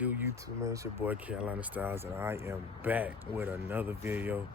do, YouTube, man? It's your boy Carolina Styles, and I am back with another video.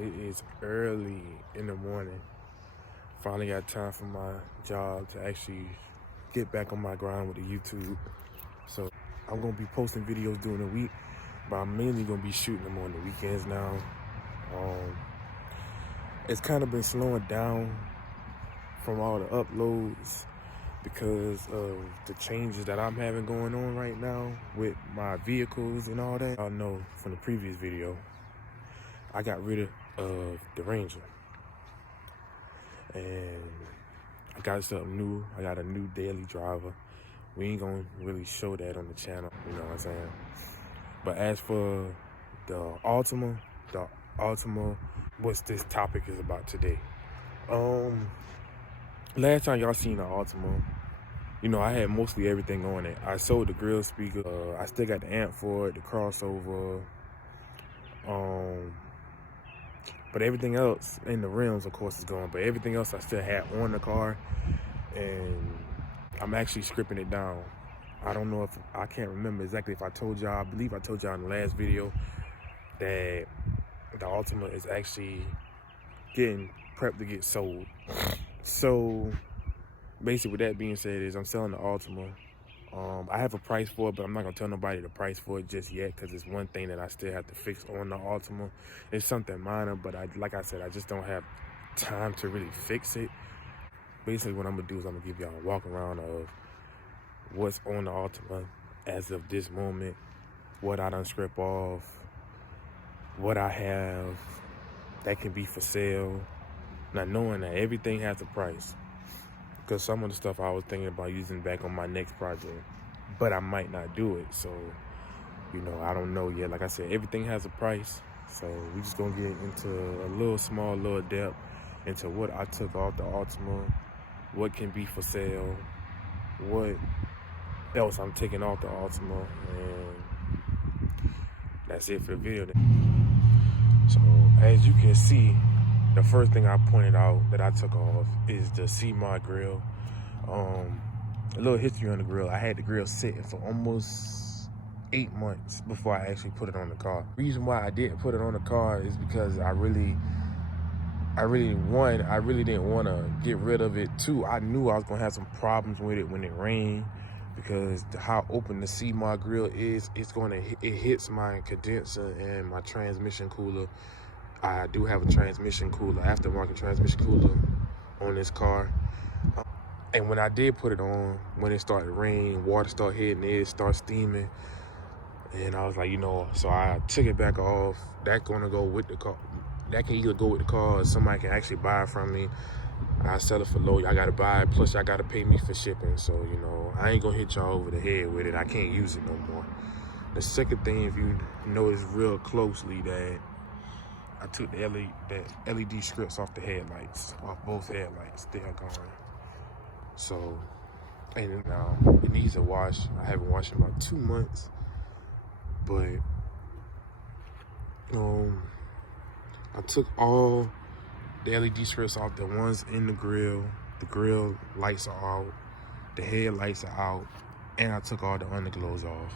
It is early in the morning. Finally got time for my job to actually get back on my grind with the YouTube. So I'm gonna be posting videos during the week, but I'm mainly gonna be shooting them on the weekends now. It's kind of been slowing down from all the uploads because of the changes that I'm having going on right now with my vehicles and all that. Y'all know from the previous video, I got rid of the Ranger. And I got something new. I got a new daily driver. We ain't gonna really show that on the channel, you know what I'm saying? But as for the Altima, what this topic is about today. Last time y'all seen the Altima, you know, I had mostly everything on it. I sold the grill speaker. I still got the amp for it, the crossover. But everything else, in the rims, of course, is gone. But everything else I still had on the car. And I'm actually stripping it down. I don't know if, I can't remember exactly if I told y'all. I believe I told y'all in the last video that the Altima is actually getting prepped to get sold. So basically, with that being said, is I'm selling the Altima. I have a price for it, but I'm not gonna tell nobody the price for it just yet because it's one thing that I still have to fix on the Altima. It's something minor, but like I said, I just don't have time to really fix it. Basically, what I'm gonna do is I'm gonna give y'all a walk around of what's on the Altima as of this moment, what I done strip off, what I have that can be for sale. Not knowing that everything has a price. Because some of the stuff I was thinking about using back on my next project, but I might not do it. So, you know, I don't know yet. Like I said, everything has a price. So we just gonna get into a little depth into what I took off the Altima, what can be for sale, what else I'm taking off the Altima, and that's it for the video. So as you can see, the first thing I pointed out that I took off is the CMOD grill. A little history on the grill. I had the grill sitting for almost 8 months before I actually put it on the car. The reason why I didn't put it on the car is because I really didn't want to get rid of it. Two, I knew I was gonna have some problems with it when it rained because how open the CMOD grill is, it hits my condenser and my transmission cooler. I do have a transmission cooler, aftermarket transmission cooler on this car. And when I did put it on, when it started raining, water started hitting it, it started steaming. And I was like, you know, so I took it back off. That gonna go with the car. That can either go with the car or somebody can actually buy it from me. I sell it for low. I gotta buy it, plus y'all gotta pay me for shipping. So, you know, I ain't gonna hit y'all over the head with it. I can't use it no more. The second thing, if you notice real closely, that I took the LED strips off the headlights, off both headlights. They are gone. So, and now it needs a wash. I haven't washed in about 2 months, but I took all the LED strips off, the ones in the grill. The grill lights are out, the headlights are out, and I took all the underglows off.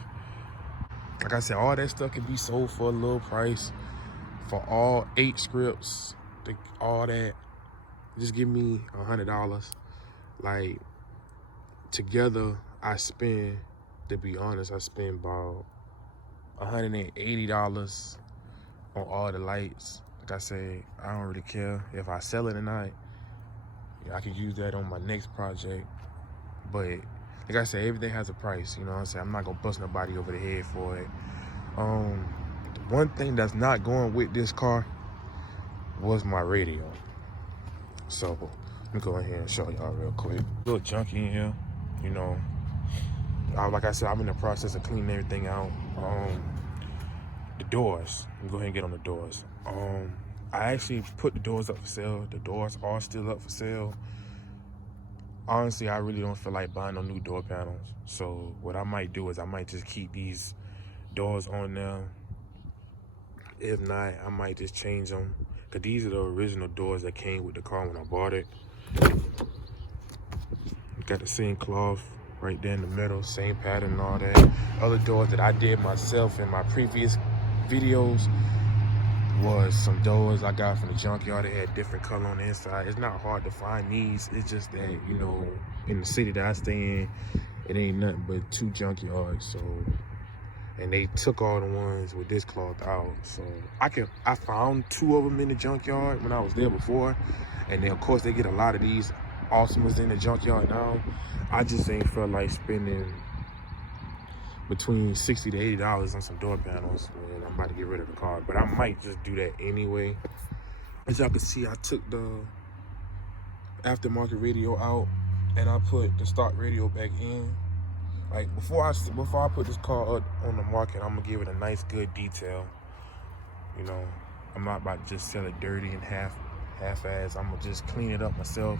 Like I said, all that stuff can be sold for a little price. For all 8 scripts, all that, just give me $100. Like, together, to be honest, I spend about $180 on all the lights. Like I said, I don't really care if I sell it or not. I can use that on my next project. But, like I said, everything has a price, you know what I'm saying? I'm not gonna bust nobody over the head for it. One thing that's not going with this car was my radio. So let me go ahead and show y'all real quick. A little junky in here, you know. Like I said, I'm in the process of cleaning everything out. The doors, let me go ahead and get on the doors. I actually put the doors up for sale. The doors are still up for sale. Honestly, I really don't feel like buying no new door panels. So what I might do is I might just keep these doors on there. If not, I might just change them. Cause these are the original doors that came with the car when I bought it. Got the same cloth right there in the middle, same pattern and all that. Other doors that I did myself in my previous videos was some doors I got from the junkyard. They had different color on the inside. It's not hard to find these. It's just that, you know, in the city that I stay in, it ain't nothing but 2 junkyards. So, and they took all the ones with this cloth out. So I found 2 of them in the junkyard when I was there before. And then of course they get a lot of these Altimas in the junkyard now. I just ain't felt like spending between $60 to $80 on some door panels when I'm about to get rid of the car. But I might just do that anyway. As y'all can see, I took the aftermarket radio out and I put the stock radio back in. Like before I put this car up on the market, I'm gonna give it a nice good detail. You know, I'm not about to just sell it dirty and half-ass. I'm gonna just clean it up myself.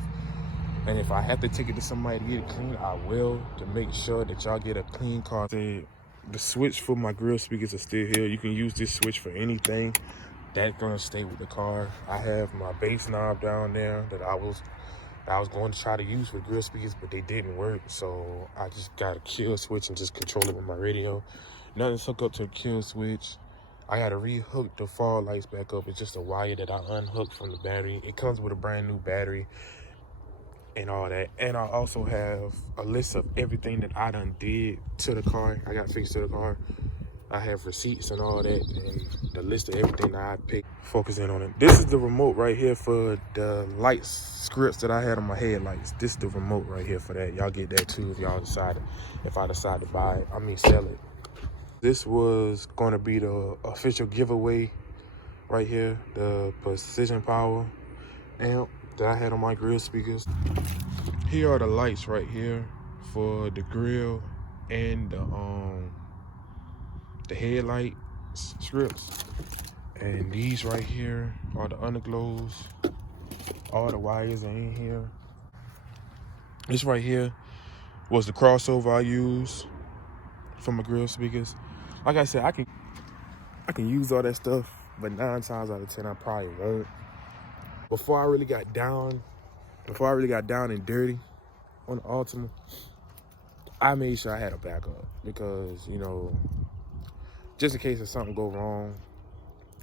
And if I have to take it to somebody to get it clean, I will, to make sure that y'all get a clean car. The switch for my grill speakers are still here. You can use this switch for anything. That's gonna stay with the car. I have my bass knob down there that I was going to try to use with grill speakers, but they didn't work. So I just got a kill switch and just control it with my radio. Nothing's hooked up to a kill switch. I got to re-hook the fog lights back up. It's just a wire that I unhooked from the battery. It comes with a brand new battery and all that. And I also have a list of everything that I done did to the car. I got fixed to the car. I have receipts and all that, and the list of everything that I picked. Focusing on it. This is the remote right here for the light scripts that I had on my headlights. This is the remote right here for that. Y'all get that too if I decide to buy it. I mean sell it. This was going to be the official giveaway right here, the Precision Power amp that I had on my grill speakers. Here are the lights right here for the grill and the headlight strips. And these right here are the underglows. All the wires are in here. This right here was the crossover I used for my grill speakers. Like I said, I can use all that stuff, but 9 times out of 10 I probably won't. Before I really got down and dirty on the Altima, I made sure I had a backup because, you know, just in case if something go wrong.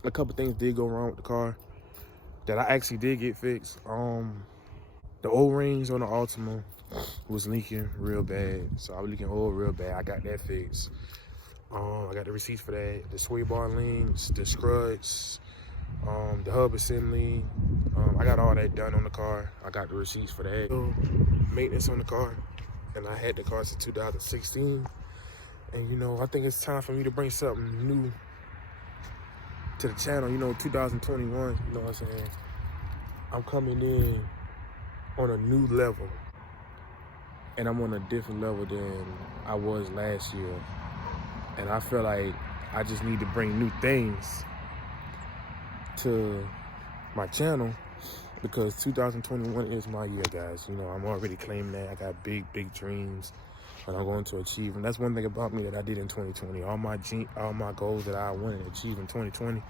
A couple things did go wrong with the car that I actually did get fixed. The O-rings on the Altima was leaking real bad, so I was leaking oil real bad. I got that fixed. I got the receipts for that. The sway bar links, the struts, the hub assembly. I got all that done on the car. I got the receipts for that. Maintenance on the car, and I had the car since 2016. And you know, I think it's time for me to bring something new to the channel. You know, 2021. You know what I'm saying? I'm coming in on a new level, and I'm on a different level than I was last year. And I feel like I just need to bring new things to my channel because 2021 is my year, guys. You know, I'm already claiming that. I got big dreams that I'm going to achieve. And that's one thing about me that I did in 2020. All my goals that I wanted to achieve in 2020,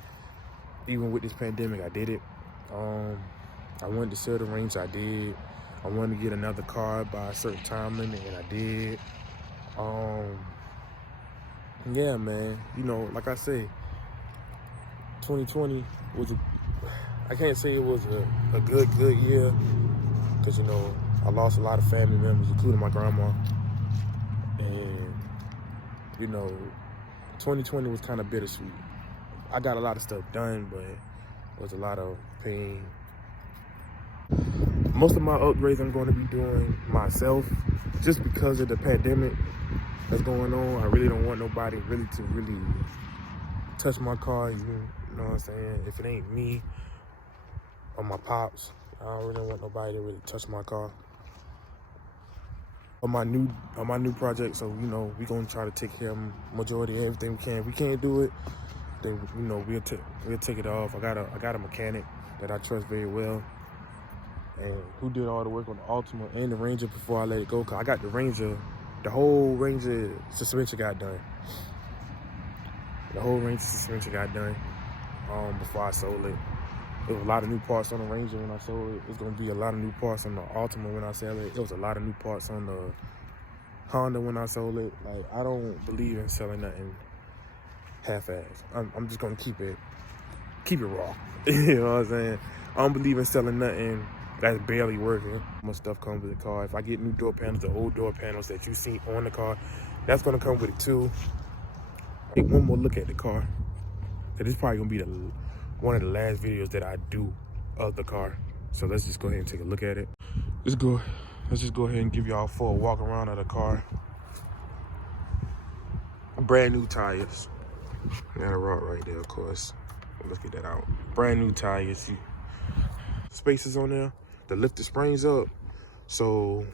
even with this pandemic, I did it. I wanted to sell the range, I did. I wanted to get another car by a certain time limit, and I did. Yeah, man. You know, like I say, 2020 was I can't say it was a good year because, you know, I lost a lot of family members, including my grandma. And, you know, 2020 was kind of bittersweet. I got a lot of stuff done, but it was a lot of pain. Most of my upgrades I'm going to be doing myself just because of the pandemic that's going on. I really don't want nobody to touch my car. You know what I'm saying? If it ain't me or my pops, I don't really want nobody to really touch my car. On my new project, so you know, we're gonna try to take care of majority of everything we can. If we can't do it, then you know we'll take it off. I got a mechanic that I trust very well, and who did all the work on the Altima and the Ranger before I let it go. Cause I got the Ranger, the whole Ranger suspension got done. The whole Ranger suspension got done before I sold it. There was a lot of new parts on the Ranger when I sold it. It's gonna be a lot of new parts on the Altima when I sell it. There was a lot of new parts on Honda when I sold it. Like, I don't believe in selling nothing half-assed. I'm just gonna keep it raw. You know what I'm saying? I don't believe in selling nothing that's barely working. My stuff comes with the car. If I get new door panels, the old door panels that you see on the car, that's gonna come with it too. Take one more look at the car. This is probably gonna be one of the last videos that I do of the car. So let's just go ahead and take a look at it. Let's just go ahead and give y'all a full walk around of the car. Brand new tires. Got a rod right there, of course. Let's get that out. Brand new tires. Spaces on there. The lifted springs up. So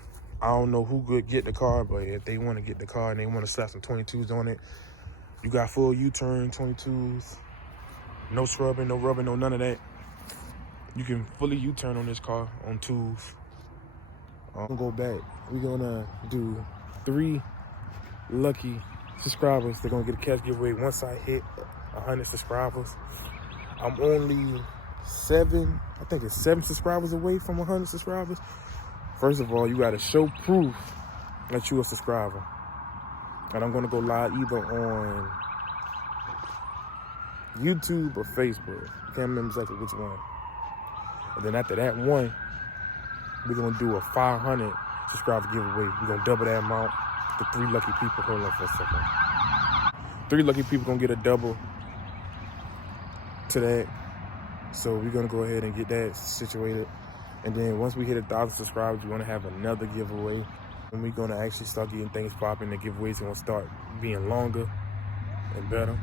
I don't know who could get the car, but if they want to get the car and they want to slap some 22s on it, you got full U-turn 22s. No scrubbing, no rubbing, no none of that. You can fully U-turn on this car on twos. I'm gonna go back. We're gonna do 3 lucky subscribers. They're gonna get a cash giveaway once I hit 100 subscribers. I'm only 7 subscribers away from 100 subscribers. First of all, you gotta show proof that you're a subscriber. And I'm gonna go live either on YouTube or Facebook. I can't remember exactly which one. And then after that one, we're gonna do a 500 subscriber giveaway. We're gonna double that amount. The 3 lucky people, hold on for a second. 3 lucky people gonna get a double to that. So we're gonna go ahead and get that situated. And then once we hit 1,000 subscribers, we're gonna have another giveaway. And we're gonna actually start getting things popping. The giveaways are gonna start being longer and better.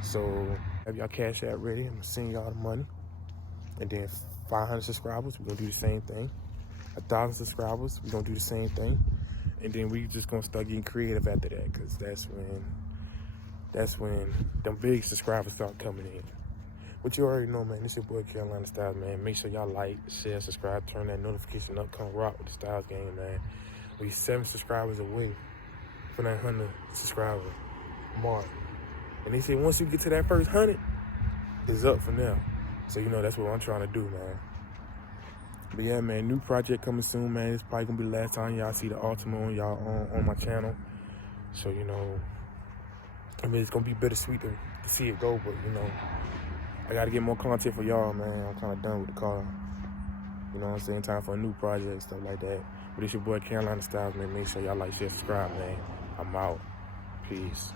So have y'all Cash App ready. I'm gonna send y'all the money. And then 500 subscribers, we're gonna do the same thing. 1,000 subscribers, we're gonna do the same thing. And then we just gonna start getting creative after that, because that's when them big subscribers start coming in. But you already know, man, this your boy Carolina Styles, man. Make sure y'all like, share, subscribe, turn that notification up, come rock with the Styles Gang, man. We 7 subscribers away from that 100 subscriber mark. And they say once you get to that first 100, it's up from there. So, you know, that's what I'm trying to do, man. But yeah, man, new project coming soon, man. It's probably gonna be the last time y'all see the Altima on my channel. So, you know, I mean, it's gonna be bittersweet to see it go, but, you know, I gotta get more content for y'all, man. I'm kind of done with the car. You know what I'm saying? Time for a new project, stuff like that. But it's your boy Carolina Styles, man. Make sure y'all like, share, subscribe, man. I'm out. Peace.